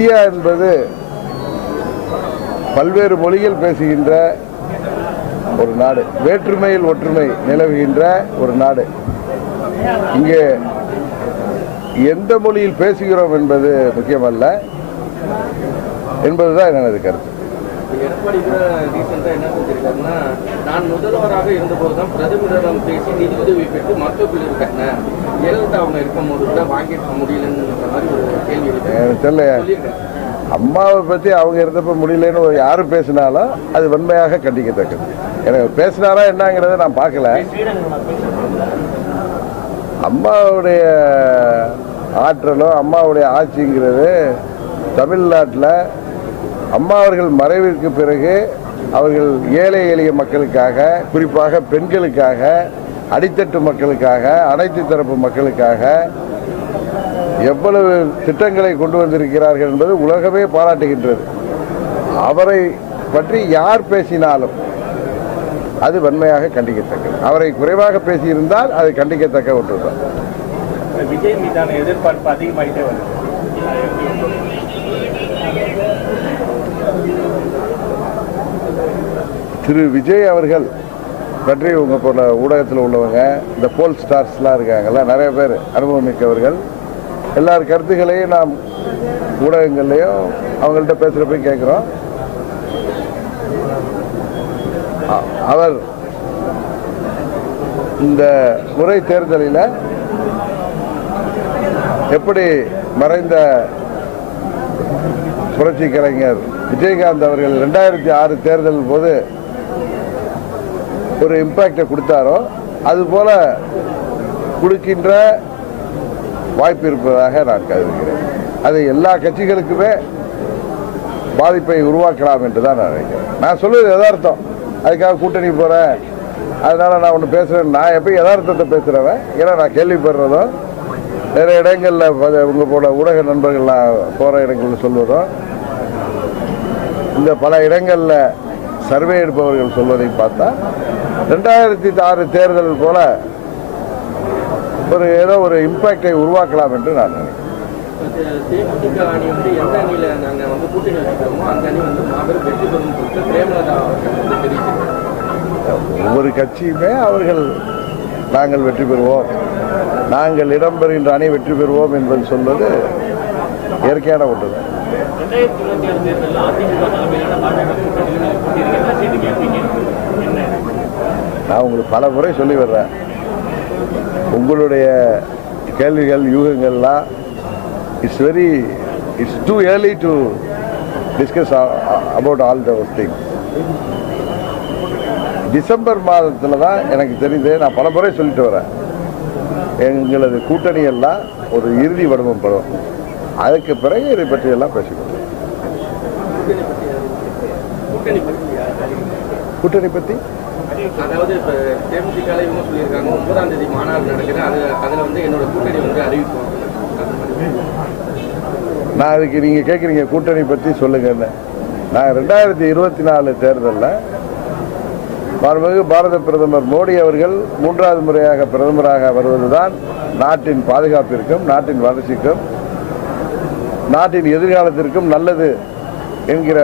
India என்பது பல்வேறு மொழிகள் பேசுகின்ற ஒரு நாடு வேற்றுமையில் ஒற்றுமை நிலவுகின்ற ஒரு நாடு இங்கே எந்த மொழியில் பேசுகிறோம் என்பது முக்கியமல்ல என்பதுதான் எனது கருத்து எடப்பாடி கூட ரீசெண்டாக என்ன செஞ்சிருக்காருன்னா நான் முதல்வராக இருந்தபோது தான் பிரதமரிடம் பேசி நிதியுதவி பெற்று அவங்க இருக்கும் போது கூட வாங்கிட்டு மாதிரி ஒரு கேள்வி அம்மாவை பற்றி அவங்க இருந்தப்போ முடியலன்னு யாரும் பேசினாலும் அது வன்மையாக கண்டிக்கத்தக்கது எனக்கு பேசினாரா என்னங்கிறத நான் பார்க்கல அம்மாவுடைய ஆற்றலும் அம்மாவுடைய ஆட்சிங்கிறது தமிழ்நாட்டில் அம்மா அவர்கள் மறைவிற்கு பிறகு அவர்கள் ஏழை எளிய மக்களுக்காக குறிப்பாக பெண்களுக்காக அடித்தட்டு மக்களுக்காக அனைத்து தரப்பு மக்களுக்காக எவ்வளவு திட்டங்களை கொண்டு வந்திருக்கிறார்கள் என்பது உலகமே பாராட்டுகின்றது அவரை பற்றி யார் பேசினாலும் அது வன்மையாக கண்டிக்கத்தக்கது அவரை குறைவாக பேசியிருந்தால் அது கண்டிக்கத்தக்க ஒன்றுதான் விஜய் மீதான எதிர்பார்ப்பு அதிகமாகிட்டே வருது திரு விஜய் அவர்கள் பற்றி உங்க போல ஊடகத்தில் உள்ளவங்க இந்த போல் ஸ்டார்ஸ்லாம் இருக்காங்கல்ல நிறைய பேர் அனுபவம் மிக்கவர்கள் எல்லார் கருத்துக்களையும் நாம் ஊடகங்கள்லையும் அவங்கள்ட்ட பேசுகிறப்பையும் கேட்குறோம் அவர் இந்த முறை தேர்தலில் எப்படி மறைந்த புரட்சி கலைஞர் விஜயகாந்த் அவர்கள் ரெண்டாயிரத்தி ஆறு தேர்தல் போது ஒரு இம்பேக்டை கொடுத்தாரோ அதுபோல் கொடுக்கின்ற வாய்ப்பு இருப்பதாக நான் கருதுகிறேன் அது எல்லா கட்சிகளுக்குமே பாதிப்பை உருவாக்கலாம் என்று தான் நான் நினைக்கிறேன் நான் சொல்வது எதார்த்தம் அதுக்காக கூட்டணி போகிறேன் அதனால் நான் ஒன்று பேசுகிறேன் நான் எப்போ எதார்த்தத்தை பேசுகிறவன் ஏன்னா நான் கேள்விப்படுறதும் நிறைய இடங்களில் உங்கள் போல ஊடக நான் போகிற இடங்களில் சொல்வதும் இந்த பல இடங்களில் சர்வே எடுப்பவர்கள் சொல்வதை பார்த்தா ரெண்டாயிரத்தி ஆறு தேர்தல் போல ஒரு ஏதோ ஒரு இம்பாக்டை உருவாக்கலாம் என்று நான் நினைக்கிறேன் ஒவ்வொரு கட்சியுமே அவர்கள் நாங்கள் வெற்றி பெறுவோம் நாங்கள் இடம்பெறுகின்ற அணி வெற்றி பெறுவோம் என்பது சொல்வது இயற்கையான ஒன்று தான் நான் உங்களுக்கு பல முறை சொல்லி வர்றேன் உங்களுடைய கேள்விகள் யூகங்கள்லாம் it's very it's too early to discuss about all தவர் thing December மாதத்தில் தான் எனக்கு தெரிந்து நான் பல முறை சொல்லிட்டு வரேன் எங்களது கூட்டணியெல்லாம் ஒரு இறுதி வடிவம் படம் அதுக்கு பிறகு இதை பற்றியெல்லாம் பேசிக்கணும் கூட்டணி பற்றி அதாவது இப்போ தேமுதிகால இவங்க சொல்லியிருக்காங்க ஒன்பதாம் தேதி மாநாடு நடக்குது அது அதில் வந்து என்னோட கூட்டணி வந்து அறிவிப்போம் நான் அதுக்கு நீங்கள் கேட்குறீங்க கூட்டணி பற்றி சொல்லுங்கன்னு நான் ரெண்டாயிரத்தி இருபத்தி நாலு தேர்தலில் மாண்புமிகு பாரத பிரதமர் மோடி அவர்கள் மூன்றாவது முறையாக பிரதமராக வருவதுதான் நாட்டின் பாதுகாப்பிற்கும் நாட்டின் வளர்ச்சிக்கும் நாட்டின் எதிர்காலத்திற்கும் நல்லது என்கிற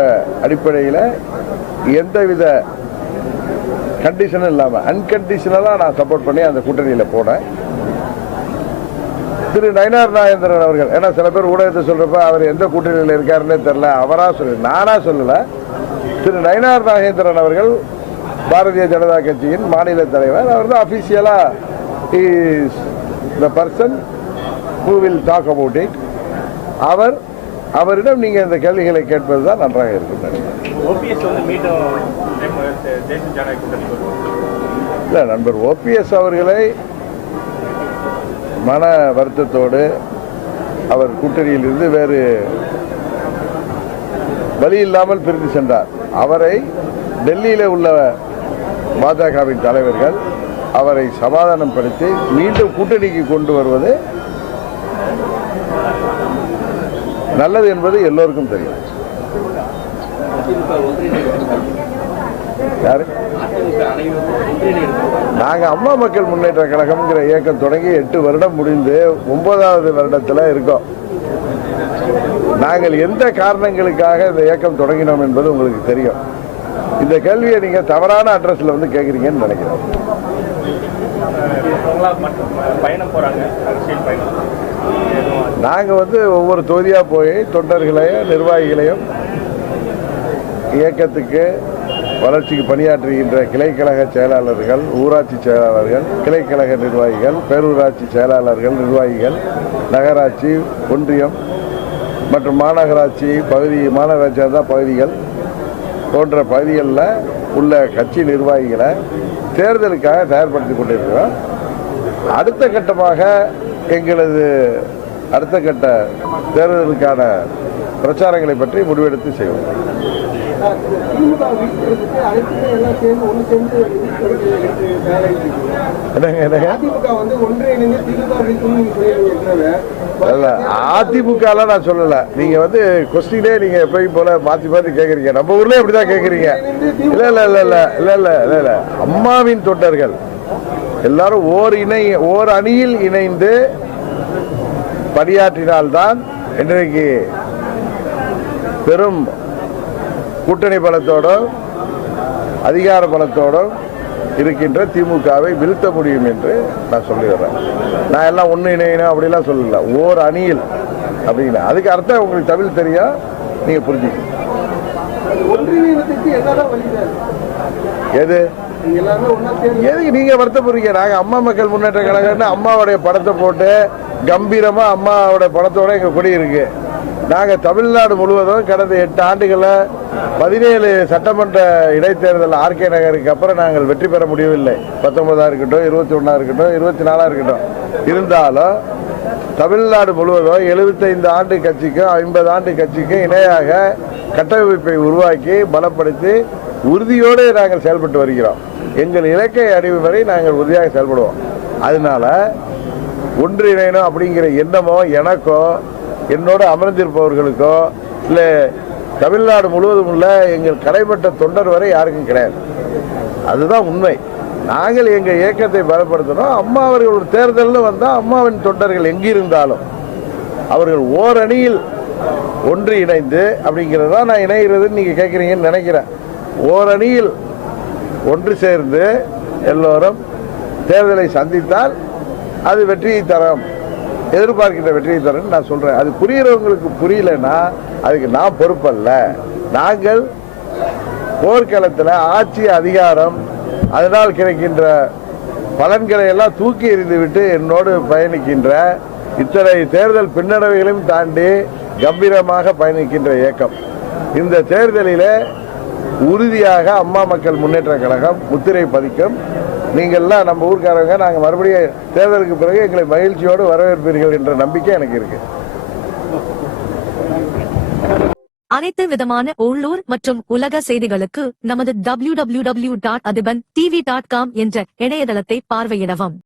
அடிப்படையில் எந்தவித கண்டிஷனும் இல்லாமல் அன்கண்டிஷனலாக நான் சப்போர்ட் பண்ணி அந்த கூட்டணியில் போனேன் திரு நயனார் நாயந்திரன் அவர்கள் ஏன்னா சில பேர் ஊடகத்தை சொல்கிறப்ப அவர் எந்த கூட்டணியில் இருக்காருன்னே தெரில அவராக சொல்ல நானாக சொல்லலை திரு நயனார் நாகேந்திரன் அவர்கள் பாரதிய ஜனதா கட்சியின் மாநில தலைவர் அவர் தான் அபிஷியலா is the person who will talk about it அவர் அவரிடம் நீங்கள் இந்த கேள்விகளை கேட்பது தான் நன்றாக இருக்கும் இல்லை நண்பர் ஓபிஎஸ் அவர்களை மன வருத்தத்தோடு அவர் கூட்டணியில் இருந்து வேறு வழி இல்லாமல் பிரிந்து சென்றார் அவரை டெல்லியில் உள்ள பாஜகவின் தலைவர்கள் அவரை சமாதானம் படுத்தி மீண்டும் கூட்டணிக்கு கொண்டு வருவது நல்லது என்பது எல்லோருக்கும் தெரியும் யாரு நாங்கள் அம்மா மக்கள் முன்னேற்ற கழகம்ங்கிற இயக்கம் தொடங்கி எட்டு வருடம் முடிந்து ஒன்பதாவது வருடத்தில் இருக்கோம் நாங்கள் எந்த காரணங்களுக்காக இந்த இயக்கம் தொடங்கினோம் என்பது உங்களுக்கு தெரியும் இந்த கேள்வியை நீங்கள் தவறான அட்ரஸில் வந்து கேட்குறீங்கன்னு நினைக்கிறேன் நாங்கள் வந்து ஒவ்வொரு தொகுதியாக போய் தொண்டர்களையும் நிர்வாகிகளையும் இயக்கத்துக்கு வளர்ச்சிக்கு பணியாற்றுகின்ற கிளைக்கழக செயலாளர்கள் ஊராட்சி செயலாளர்கள் கிளைக்கழக நிர்வாகிகள் பேரூராட்சி செயலாளர்கள் நிர்வாகிகள் நகராட்சி ஒன்றியம் மற்றும் மாநகராட்சி பகுதி மாநகராட்சி தான் பகுதிகள் போன்ற பகுதிகளில் உள்ள கட்சி நிர்வாகிகளை தேர்தலுக்காக தயார்படுத்தி கொண்டிருக்கிறோம் அடுத்த கட்டமாக எங்களது அடுத்த கட்ட தேர்தலுக்கான பிரச்சாரங்களை பற்றி முடிவெடுத்து செய்வோம் அதிமுக நான் சொல்லல நீங்க வந்து கொஸ்டினே நீங்க போய் போல மாத்தி மாத்தி கேக்குறீங்க நம்ம ஊர்ல இப்படிதான் கேக்குறீங்க இல்ல இல்ல இல்ல இல்ல இல்ல இல்ல இல்ல இல்ல அம்மாவின் தொண்டர்கள் எல்லாரும் ஓர் இணை ஓர் அணியில் இணைந்து பணியாற்றினால்தான் இன்றைக்கு பெரும் கூட்டணி பலத்தோட அதிகார பலத்தோடும் இருக்கின்ற திமுகவை வீழ்த்த முடியும் என்று நான் சொல்லி வர்றேன் நான் எல்லாம் ஒன்று இணையினேன் அப்படிலாம் சொல்லல ஓர் அணியில் அப்படின்னா அதுக்கு அர்த்தம் உங்களுக்கு தமிழ் தெரியா நீங்க புரிஞ்சுக்கணும் எது எதுக்கு நீங்க வருத்தப்படுறீங்க நாங்க அம்மா மக்கள் முன்னேற்ற கழகம் அம்மாவுடைய படத்தை போட்டு கம்பீரமா அம்மாவோட படத்தோட எங்க கொடி இருக்கு நாங்கள் தமிழ்நாடு முழுவதும் கடந்த எட்டு ஆண்டுகளில் பதினேழு சட்டமன்ற இடைத்தேர்தல் ஆர்கே நகருக்கு அப்புறம் நாங்கள் வெற்றி பெற முடியவில்லை பத்தொன்பதாக இருக்கட்டும் இருபத்தி ஒன்றா இருக்கட்டும் இருபத்தி நாலாக இருக்கட்டும் இருந்தாலும் தமிழ்நாடு முழுவதும் எழுபத்தைந்து ஆண்டு கட்சிக்கும் ஐம்பது ஆண்டு கட்சிக்கும் இணையாக கட்டமைப்பை உருவாக்கி பலப்படுத்தி உறுதியோடு நாங்கள் செயல்பட்டு வருகிறோம் எங்கள் இலக்கை அடைவு வரை நாங்கள் உறுதியாக செயல்படுவோம் அதனால ஒன்றிணையணும் அப்படிங்கிற எண்ணமோ எனக்கோ என்னோடு அமர்ந்திருப்பவர்களுக்கோ இல்லை தமிழ்நாடு முழுவதும் உள்ள எங்கள் கடைப்பட்ட தொண்டர் வரை யாருக்கும் கிடையாது அதுதான் உண்மை நாங்கள் எங்கள் இயக்கத்தை பலப்படுத்தணும் அம்மா அவர்கள் ஒரு தேர்தலில் வந்தால் அம்மாவின் தொண்டர்கள் எங்கிருந்தாலும் அவர்கள் ஓரணியில் ஒன்று இணைந்து அப்படிங்கிறது தான் நான் இணைகிறதுன்னு நீங்கள் கேட்குறீங்கன்னு நினைக்கிறேன் ஓரணியில் ஒன்று சேர்ந்து எல்லோரும் தேர்தலை சந்தித்தால் அது வெற்றியை தரும் எதிர்பார்க்கின்ற வெற்றியை தரேன்னு நான் சொல்கிறேன் அது புரியிறவங்களுக்கு புரியலன்னா அதுக்கு நான் பொறுப்பல்ல நாங்கள் போர்க்களத்தில் ஆட்சி அதிகாரம் அதனால் கிடைக்கின்ற பலன்களை எல்லாம் தூக்கி எறிந்துவிட்டு என்னோடு பயணிக்கின்ற இத்தனை தேர்தல் பின்னடைவுகளையும் தாண்டி கம்பீரமாக பயணிக்கின்ற இயக்கம் இந்த தேர்தலில் உறுதியாக அம்மா மக்கள் முன்னேற்ற கழகம் முத்திரை பதிக்கும் நீங்கள்லாம் நம்ம ஊருக்காரங்க நாங்கள் மறுபடியும் தேர்தலுக்கு பிறகு எங்களை மகிழ்ச்சியோடு வரவேற்பீர்கள் என்ற நம்பிக்கை எனக்கு இருக்கு அனைத்து விதமான உள்ளூர் மற்றும் உலக செய்திகளுக்கு நமது W W W dot Athiban TV dot com என்ற இணையதளத்தை பார்வையிடவும்